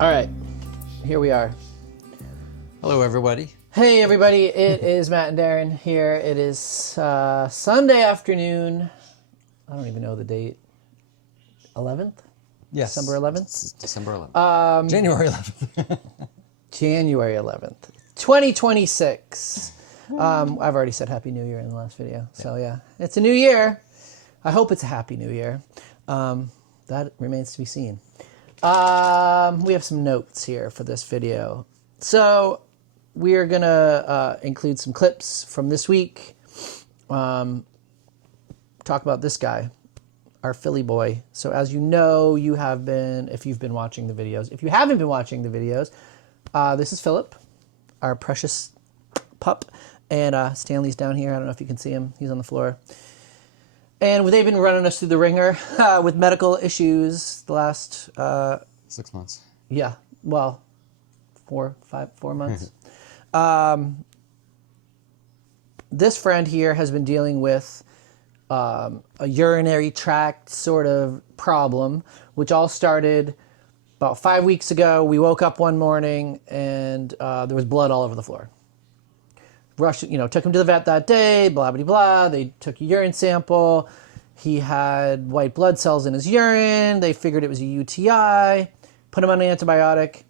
All right, here we are. Hello, everybody. Hey, everybody, it is Matt and Darren here. It is Sunday afternoon. I don't even know the date. 11th? Yes. December 11th? It's December 11th. January 11th. January 11th, 2026. I've already said Happy New Year in the last video. So, yeah, it's a new year. I hope it's a Happy New Year. That remains to be seen. We have some notes here for this video. So we are going to include some clips from this week. Talk about this guy, our Philly boy. So as you know, you have been, if you've been watching the videos. If you haven't been watching the videos, this is Phillip, our precious pup. And Stanley's down here. I don't know if you can see him. He's on the floor. And they've been running us through the ringer with medical issues the last 6 months. Yeah, well, 4 months. This friend here has been dealing with a urinary tract sort of problem, which all started about 5 weeks ago. We woke up one morning and there was blood all over the floor. Rushed, took him to the vet that day, blah, blah, blah. They took a urine sample. He had white blood cells in his urine. They figured it was a UTI. Put him on an antibiotic.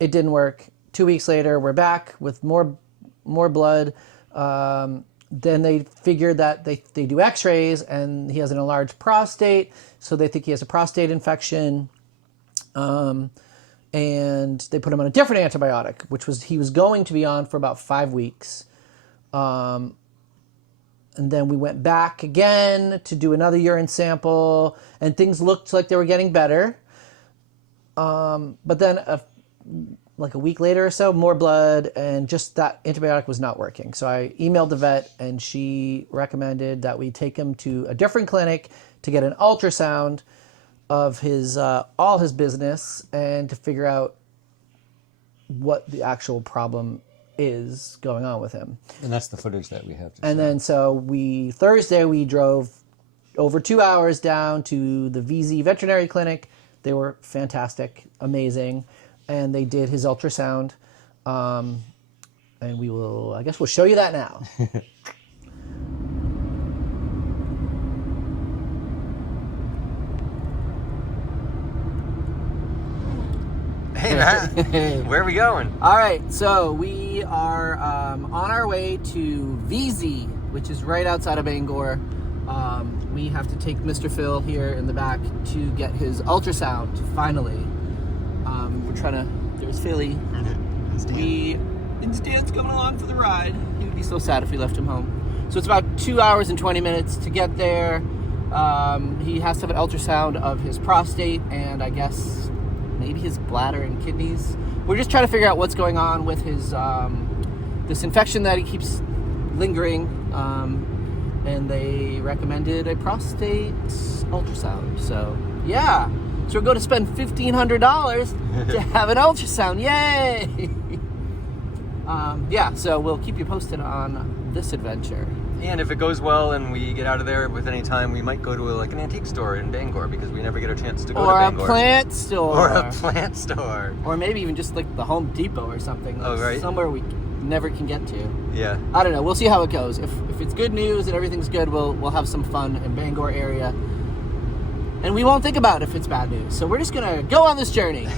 It didn't work. 2 weeks later, we're back with more blood. Then they figured that they do x-rays and he has an enlarged prostate. So they think he has a prostate infection. And they put him on a different antibiotic, which he was going to be on for about 5 weeks. And then we went back again to do another urine sample, and things looked like they were getting better. But then like a week later or so, more blood, and just that antibiotic was not working. So I emailed the vet, and she recommended that we take him to a different clinic to get an ultrasound of his all his business and to figure out what the actual problem is going on with him. And that's the footage that we have to And show. then so Thursday we drove over 2 hours down to the VZ veterinary clinic. They were fantastic, amazing. And they did his ultrasound. And I guess we'll show you that now. Hey, Matt. Where are we going? All right, so we are on our way to VZ, which is right outside of Bangor. We have to take Mr. Phil here in the back to get his ultrasound, finally. We're trying to, there's Philly. Stan's coming along for the ride. He would be so sad if we left him home. So it's about 2 hours and 20 minutes to get there. He has to have an ultrasound of his prostate and I guess maybe his bladder and kidneys. We're just trying to figure out what's going on with his this infection that he keeps lingering. And they recommended a prostate ultrasound. So yeah, so we're going to spend $1,500 to have an ultrasound. Yay! Yeah, so we'll keep you posted on this adventure. And if it goes well and we get out of there with any time, we might go to an antique store in Bangor because we never get a chance to go to Bangor. Or a plant store. Or a plant store. Or maybe even just like the Home Depot or something. Oh, right. Somewhere we never can get to. Yeah. I don't know. We'll see how it goes. If it's good news and everything's good, we'll have some fun in Bangor area. And we won't think about it if it's bad news. So we're just going to go on this journey.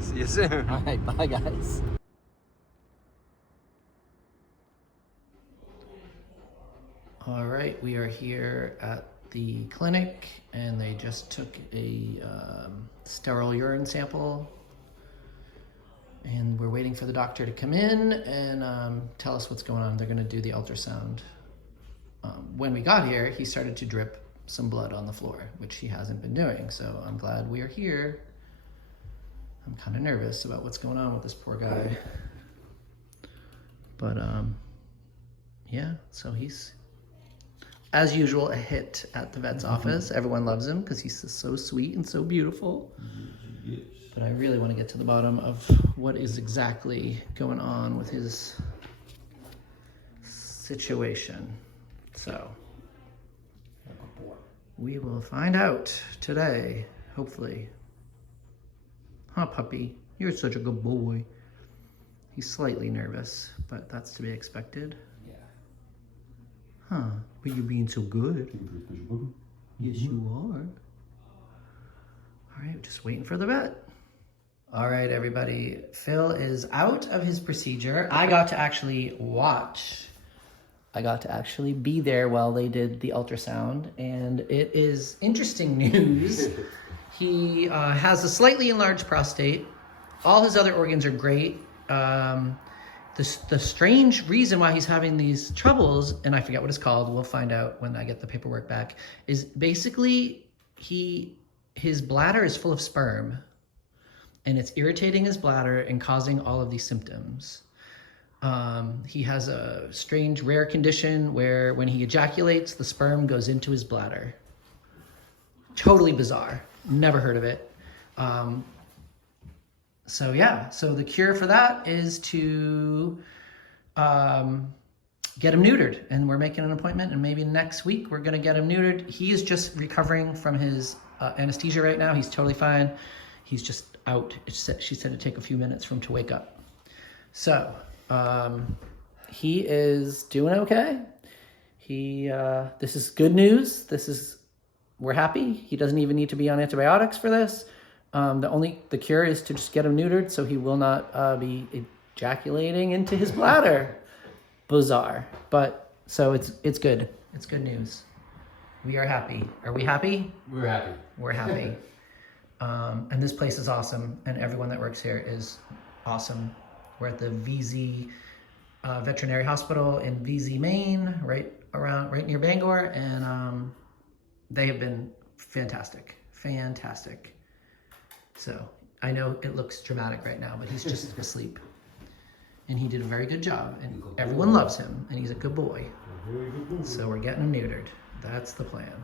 See you soon. All right. Bye, guys. All right. We are here at the clinic, and they just took a sterile urine sample. And we're waiting for the doctor to come in and tell us what's going on. They're going to do the ultrasound. When we got here, he started to drip some blood on the floor, which he hasn't been doing. So I'm glad we are here. I'm kind of nervous about what's going on with this poor guy. But yeah, so he's, as usual, a hit at the vet's office. Everyone loves him because he's so sweet and so beautiful. Yes. But I really want to get to the bottom of what is exactly going on with his situation. So we will find out today, hopefully. Huh. Oh, puppy, you're such a good boy. He's slightly nervous, but that's to be expected. Yeah. Huh, but you're being so good. Yes, you are. All right, just waiting for the vet. All right, everybody. Phil is out of his procedure. I got to actually watch. I got to actually be there while they did the ultrasound, and it is interesting news. He has a slightly enlarged prostate. All his other organs are great. The strange reason why he's having these troubles, and I forget what it's called, we'll find out when I get the paperwork back, is basically his bladder is full of sperm, and it's irritating his bladder and causing all of these symptoms. He has a strange rare condition where when he ejaculates, the sperm goes into his bladder. Totally bizarre. Never heard of it. So the cure for that is to get him neutered, and we're making an appointment, and maybe next week we're gonna get him neutered. He is just recovering from his anesthesia right now. He's totally fine. He's just out. She said it'd take a few minutes for him to wake up. So he is doing okay. This is good news. We're happy. He doesn't even need to be on antibiotics for this. The cure is to just get him neutered so he will not be ejaculating into his bladder. Bizarre. But so it's good. It's good news. We are happy. Are we happy? We're happy. We're happy. And this place is awesome, and everyone that works here is awesome. We're at the VZ Veterinary Hospital in VZ, Maine, right near Bangor, and they have been fantastic. So I know it looks dramatic right now, but he's just asleep. And he did a very good job, and everyone loves him, and he's a good boy. So we're getting him neutered. That's the plan.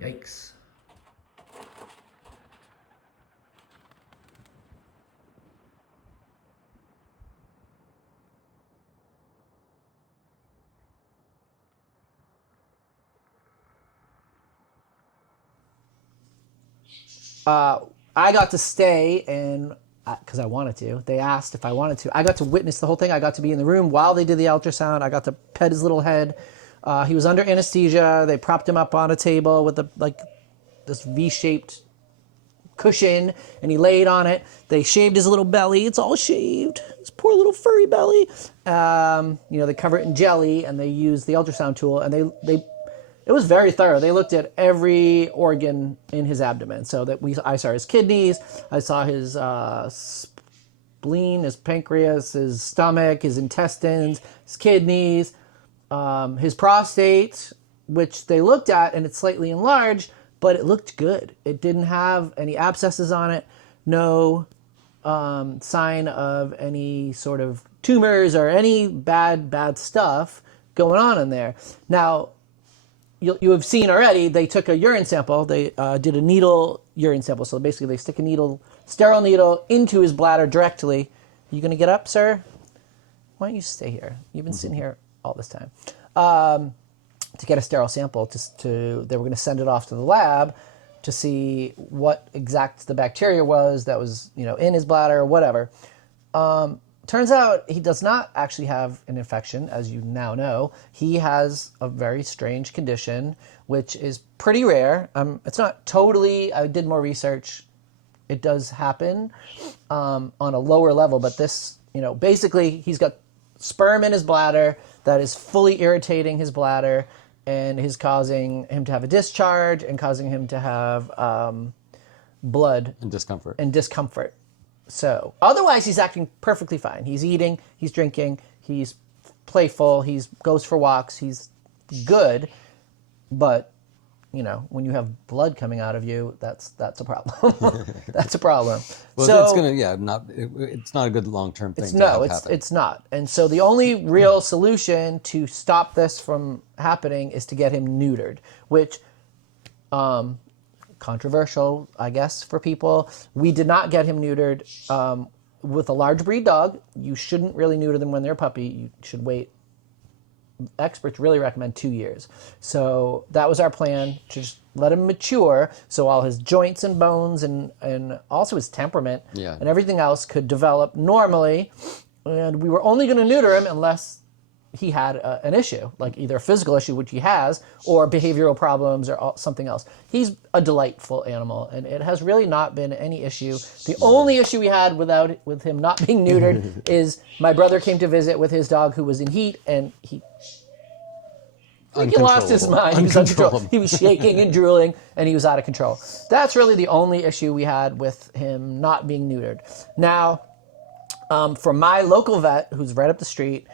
Yikes. I got to stay, and because I wanted to, they asked if I wanted to. I got to witness the whole thing. I got to be in the room while they did the ultrasound. I got to pet his little head. He was under anesthesia. They propped him up on a table with this V-shaped cushion, and he laid on it. They shaved his little belly. It's all shaved. His poor little furry belly. They cover it in jelly, and they used the ultrasound tool, and it was very thorough. They looked at every organ in his abdomen. So I saw his kidneys, I saw his spleen, his pancreas, his stomach, his intestines, his kidneys, his prostate, which they looked at, and it's slightly enlarged, but it looked good. It didn't have any abscesses on it, no sign of any sort of tumors or any bad stuff going on in there. Now, you have seen already, they took a urine sample. They did a needle urine sample. So basically they stick a sterile needle into his bladder directly. You going to get up, sir? Why don't you stay here? You've been sitting here all this time. To get a sterile sample, they were going to send it off to the lab to see what exact the bacteria was that was in his bladder or whatever. Turns out he does not actually have an infection, as you now know. He has a very strange condition, which is pretty rare. It's not totally, I did more research. It does happen on a lower level, but this, basically he's got sperm in his bladder that is fully irritating his bladder and is causing him to have a discharge and causing him to have blood. And discomfort. So otherwise he's acting perfectly fine. He's eating, he's drinking, he's playful, he goes for walks, he's good. But, when you have blood coming out of you, that's a problem. That's a problem. Well, so, it's not a good long-term thing. It's not. And so the only real solution to stop this from happening is to get him neutered, which controversial, I guess, for people. We did not get him neutered with a large breed dog. You shouldn't really neuter them when they're a puppy. You should wait experts really recommend 2 years. So that was our plan, to just let him mature so all his joints and bones and also his temperament and everything else could develop normally. And we were only going to neuter him unless he had an issue, like either a physical issue, which he has, or behavioral problems or something else. He's a delightful animal, and it has really not been any issue. The only issue we had with him not being neutered is my brother came to visit with his dog who was in heat, and he lost his mind. He was uncontrollable. He was shaking and drooling, and he was out of control. That's really the only issue we had with him not being neutered. Now, for my local vet, who's right up the street,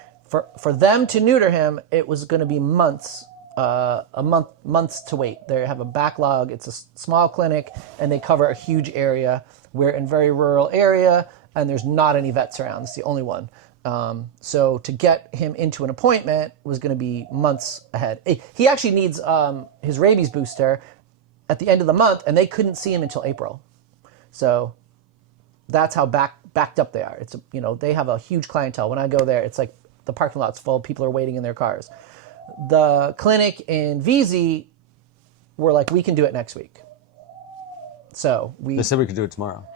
for them to neuter him, it was going to be months to wait. They have a backlog. It's a small clinic, and they cover a huge area. We're in a very rural area, and there's not any vets around. It's the only one. So to get him into an appointment was going to be months ahead. He actually needs his rabies booster at the end of the month, and they couldn't see him until April. So that's how backed up they are. It's they have a huge clientele. When I go there, it's like the parking lot's full. People are waiting in their cars. The clinic in VZ were like, we can do it next week. So they said we could do it tomorrow.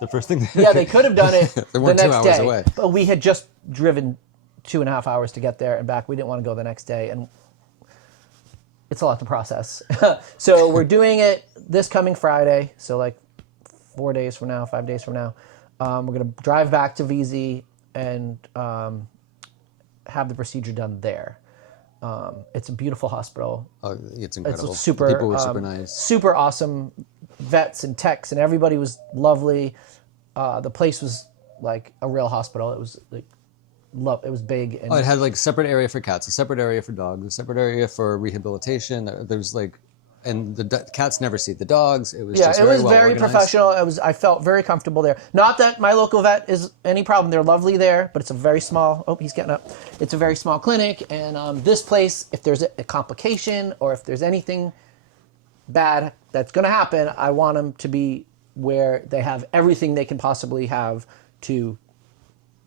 The first thing. They could have done it they the next 2 hours day. Away. But we had just driven 2.5 hours to get there and back. We didn't want to go the next day, and it's a lot to process. So we're doing it this coming Friday. So like 4 days from now, 5 days from now, we're going to drive back to VZ and have the procedure done there. It's a beautiful hospital. Oh, it's incredible. It's super, people were super nice. Super awesome vets and techs, and everybody was lovely. The place was like a real hospital. It was like it was big. And it had like a separate area for cats, a separate area for dogs, a separate area for rehabilitation. There's like, and the cats never see the dogs. It was just very well very organized. professional. I felt very comfortable there. Not that my local vet is any problem. They're lovely there, but it's a very small. Oh, he's getting up. It's a very small clinic, and this place, if there's a complication or if there's anything bad that's going to happen, I want them to be where they have everything they can possibly have to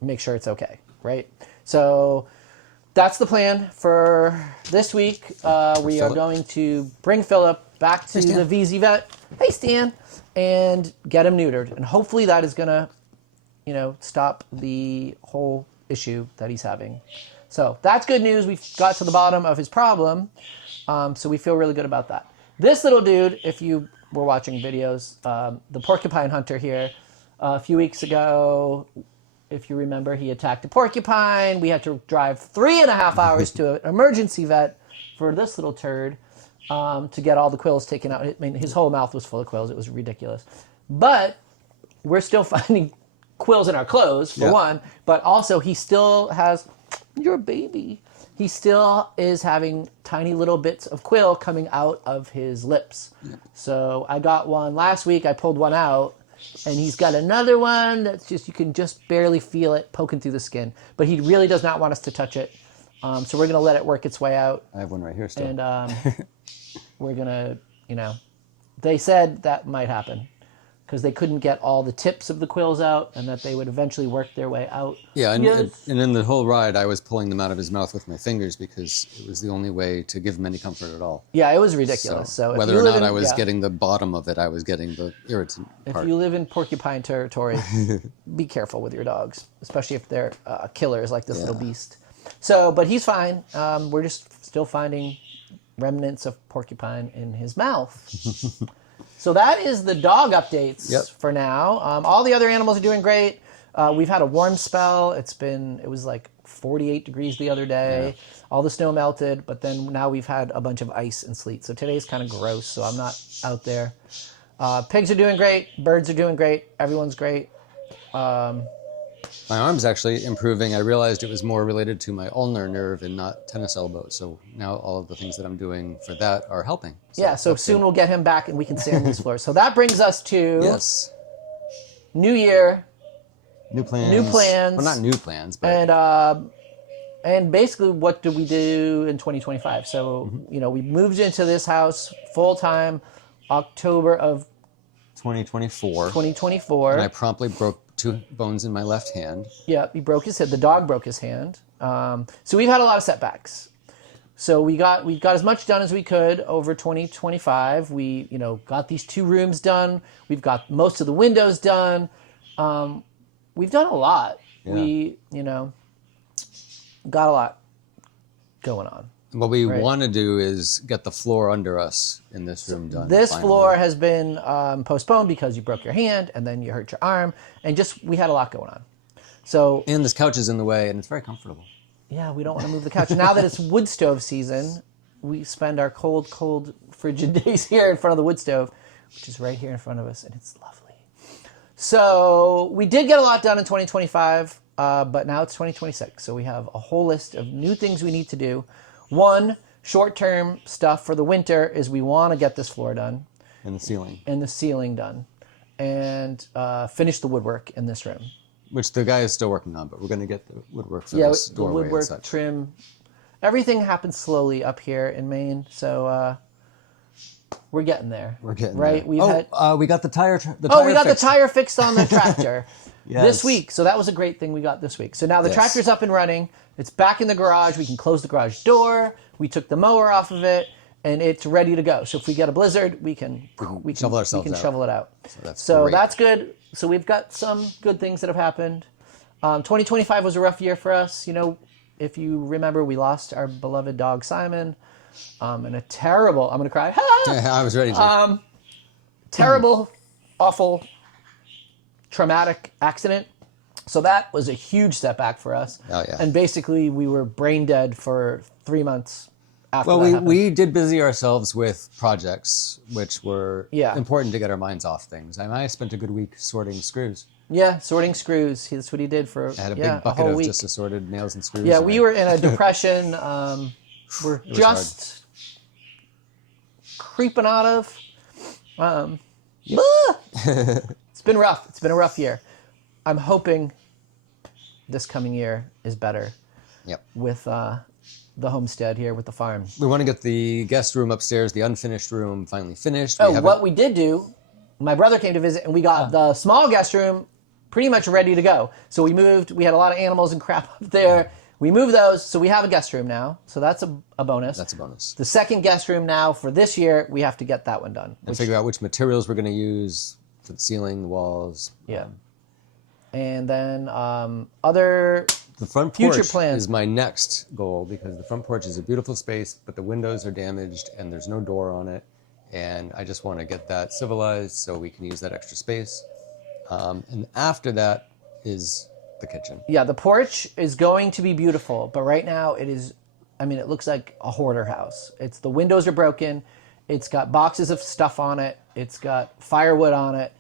make sure it's okay, right? So that's the plan for this week. We are going to bring Phillip back to the VZ vet. Hey, Stan. And get him neutered. And hopefully that is going to, stop the whole issue that he's having. So that's good news. We got to the bottom of his problem. So we feel really good about that. This little dude, if you were watching videos, the porcupine hunter here, a few weeks ago, if you remember, he attacked a porcupine. We had to drive 3.5 hours to an emergency vet for this little turd to get all the quills taken out. I mean, his whole mouth was full of quills. It was ridiculous. But we're still finding quills in our clothes, for one. But also, he still has, your baby, he still is having tiny little bits of quill coming out of his lips. Yeah. So I got one last week. I pulled one out. And he's got another one that's just, you can just barely feel it poking through the skin. But he really does not want us to touch it. So we're going to let it work its way out. I have one right here still. And we're going to, they said that might happen because they couldn't get all the tips of the quills out and that they would eventually work their way out. Yeah, and in the whole ride, I was pulling them out of his mouth with my fingers because it was the only way to give him any comfort at all. Yeah, it was ridiculous. So whether or not I was getting the bottom of it, I was getting the irritant part. If you live in porcupine territory, be careful with your dogs, especially if they're killers like this little beast. So, but he's fine. We're just still finding remnants of porcupine in his mouth. So that is the dog updates for now. All the other animals are doing great. We've had a warm spell. It was like 48 degrees the other day. Yeah. All the snow melted, but then now we've had a bunch of ice and sleet. So today's kind of gross, so I'm not out there. Pigs are doing great. Birds are doing great. Everyone's great. My arm's actually improving. I realized it was more related to my ulnar nerve and not tennis elbow. So now all of the things that I'm doing for that are helping. So soon we'll get him back and we can sand these floors. So that brings us to New Year. New plans. Well, not new plans, but... And basically, what do we do in 2025? So, we moved into this house full-time October of 2024. And I promptly broke 2 bones in my left hand. Yeah, he broke his head. The dog broke his hand. So we've had a lot of setbacks. So we got as much done as we could over 2025. We, got these 2 rooms done. We've got most of the windows done. We've done a lot. Yeah. We, got a lot going on. What we want to do is get the floor under us in this room done. This finally. floor has been postponed because you broke your hand and then you hurt your arm, and we had a lot going on. So And this couch is in the way, and it's very comfortable. yeah, we don't want to move the couch. Now that it's wood stove season, we spend our cold, frigid days here in front of the wood stove, which is right here in front of us, and it's lovely. So we did get a lot done in 2025, but now it's 2026. So we have a whole list of new things we need to do. One, short-term stuff for the winter is we want to get this floor done. And the ceiling. And the ceiling done. And finish the woodwork in this room. Which the guy is still working on, but we're going to get the woodwork for Yeah, this the doorway and woodwork, such. trim. Everything happens slowly up here in Maine. So we're getting there. We're getting right? there. We got the tire. We got the tire fixed on the tractor Yes. this week. So that was a great thing we got this week. So now the tractor's up and running. It's back in the garage. We can close the garage door. We took the mower off of it, and it's ready to go. So if we get a blizzard, we can shovel ourselves we can out. shovel it out. So great. That's good. So we've got some good things that have happened. 2025 was a rough year for us. If you remember, we lost our beloved dog Simon, in a terrible. I'm gonna cry. I was ready to. Terrible, awful, traumatic accident. So that was a huge setback for us. Oh, yeah. And basically, we were brain dead for 3 months after Well, that happened. we did busy ourselves with projects, which were Yeah. important to get our minds off things. I spent a good week sorting screws. Yeah, sorting screws. That's what he did for I had a yeah, big bucket whole of week. just assorted nails and screws. Yeah, and we were in a depression. We're was just creeping out of. It's been rough. It's been a rough year. I'm hoping this coming year is better Yep. with the homestead here, with the farm. We want to get the guest room upstairs, the unfinished room, finally finished. Oh, what we did do, my brother came to visit, and we got the small guest room pretty much ready to go. So we moved. We had a lot of animals and crap up there. We moved those, so we have a guest room now. So that's a bonus. That's a bonus. The second guest room now for this year, we have to get that one done. And figure out which materials we're going to use for the ceiling, the walls. Yeah. And then other The front future porch plans. is my next goal because the front porch is a beautiful space, but the windows are damaged and there's no door on it. And I just want to get that civilized so we can use that extra space. And after that is the kitchen. Yeah, the porch is going to be beautiful, but right now it is, it looks like a hoarder house. The windows are broken. It's got boxes of stuff on it. It's got firewood on it.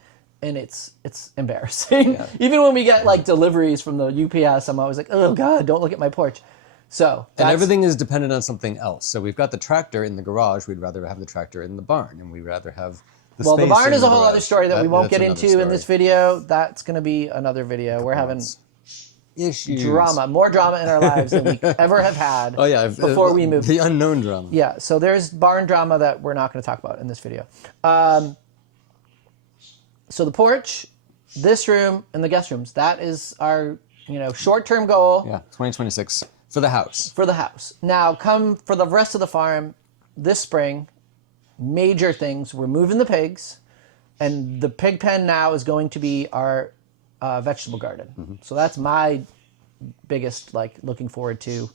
And it's embarrassing. Yeah. Even when we get deliveries from the UPS, I'm always like, oh God, don't look at my porch. So and everything is dependent on something else. So we've got the tractor in the garage. We'd rather have the tractor in the barn, and we'd rather have the the space barn in is the a whole garage. other story that we won't get That's into another in this story. video. That's going to be another video. We're having Issues. more drama in our lives than we ever have had Oh yeah, before we moved. The unknown drama. Yeah, so there's barn drama that we're not going to talk about in this video. So the porch, this room, and the guest rooms, that is our short-term goal. Yeah, 2026 for the house. For the house. Now, come for the rest of the farm this spring, major things. We're moving the pigs, and the pig pen now is going to be our vegetable garden. Mm-hmm. So that's my biggest, looking forward to.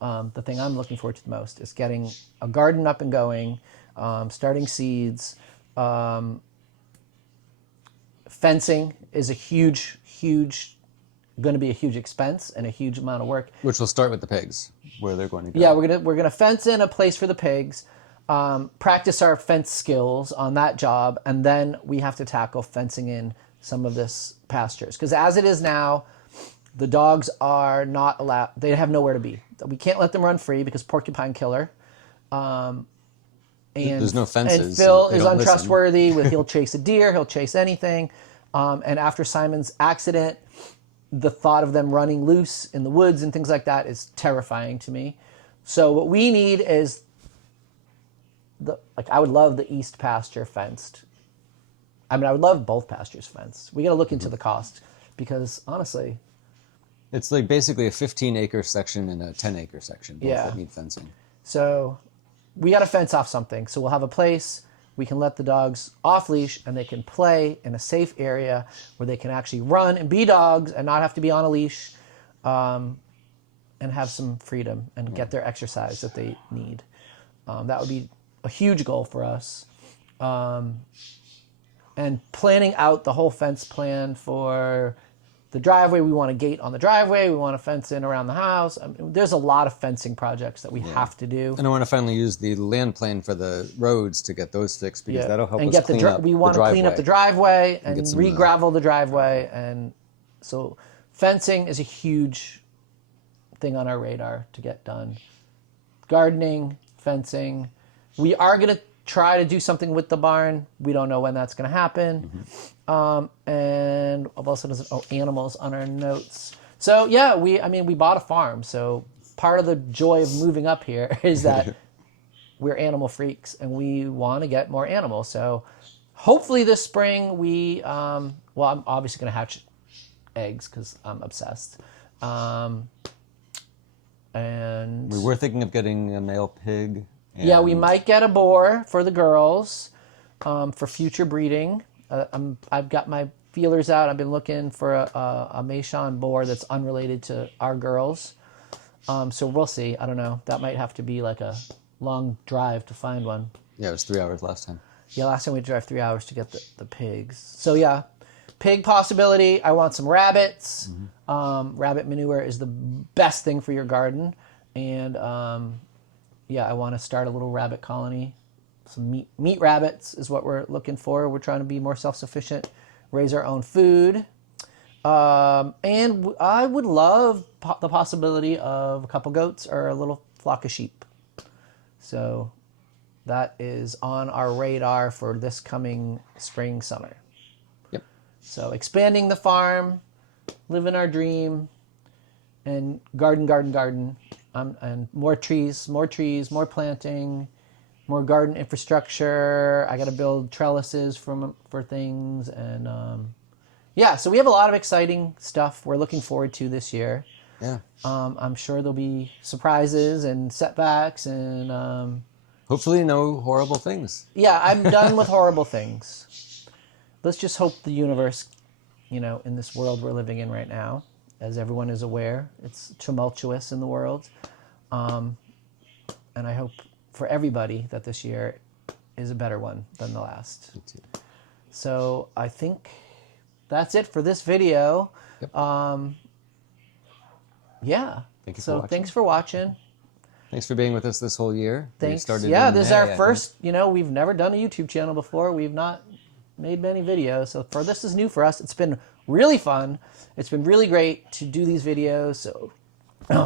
The thing I'm looking forward to the most is getting a garden up and going, starting seeds. Fencing is going to be a huge expense and a huge amount of work. Which will start with the pigs, where they're going to go. Yeah, we're gonna fence in a place for the pigs, practice our fence skills on that job, and then we have to tackle fencing in some of this pastures. Because as it is now, the dogs are not allowed. They have nowhere to be. We can't let them run free because porcupine killer. And There's no fences. And Phil They is don't listen. untrustworthy. He'll chase a deer. He'll chase anything. And after Simon's accident, the thought of them running loose in the woods and things like that is terrifying to me. So what we need is I would love the east pasture fenced. I would love both pastures fenced. We got to look into the cost because honestly, It's like basically a 15-acre section and a 10-acre section, both Yeah. that need fencing. So we got to fence off something. So we'll have a place we can let the dogs off leash and they can play in a safe area where they can actually run and be dogs and not have to be on a leash, and have some freedom and get their exercise that they need. That would be a huge goal for us. And planning out the whole fence plan for the driveway. We want a gate on the driveway. We want to fence in around the house. I mean, there's a lot of fencing projects that we have to do. And I want to finally use the land plan for the roads to get those fixed because that'll help and us get clean up we want to clean up the driveway and get some, re-gravel the driveway. And so fencing is a huge thing on our radar to get done. Gardening, fencing. We are going to try to do something with the barn. We don't know when that's going to happen. And I've also done animals on our notes. So yeah, we bought a farm. So part of the joy of moving up here is that we're animal freaks and we want to get more animals. So hopefully this spring I'm obviously going to hatch eggs because I'm obsessed. And we were thinking of getting a male pig. Yeah, we might get a boar for the girls, for future breeding. I've got my feelers out. I've been looking for a Mason boar that's unrelated to our girls. So we'll see. I don't know. That might have to be like a long drive to find one. Yeah, it was 3 hours last time. Yeah, last time we drove 3 hours to get the pigs. So yeah, pig possibility. I want some rabbits. Rabbit manure is the best thing for your garden. And I want to start a little rabbit colony. Some meat rabbits is what we're looking for. We're trying to be more self-sufficient, raise our own food. And I would love the possibility of a couple goats or a little flock of sheep. So that is on our radar for this coming spring, summer. Yep. So expanding the farm, living our dream, and garden. And more trees, more planting, more garden infrastructure. I got to build trellises for things. And so we have a lot of exciting stuff we're looking forward to this year. Yeah. I'm sure there'll be surprises and setbacks and... hopefully no horrible things. Yeah, I'm done with horrible things. Let's just hope the universe, in this world we're living in right now, as everyone is aware, it's tumultuous in the world. And I hope for everybody that this year is a better one than the last. Me too. So I think that's it for this video. Yep. Yeah. Thank you for so watching. thanks for watching. Thanks for being with us this whole year. Thanks. Started Yeah, in this is May, our I first, think. we've never done a YouTube channel before. We've not made many videos. So this is new for us. It's been really fun. It's been really great to do these videos. So,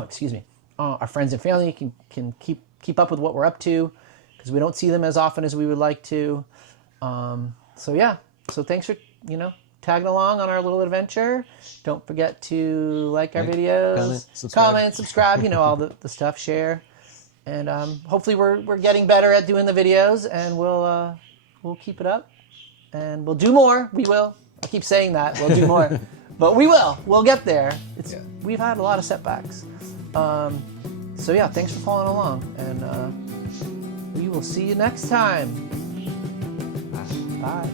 excuse me. Our friends and family can keep up with what we're up to because we don't see them as often as we would like to. So thanks for, tagging along on our little adventure. Don't forget to like our videos, comment, subscribe, all the stuff, share. And hopefully we're getting better at doing the videos, and we'll keep it up. And we'll do more. We will. I keep saying that. We'll do more. But we will. We'll get there. We've had a lot of setbacks. Thanks for following along. And we will see you next time. Bye.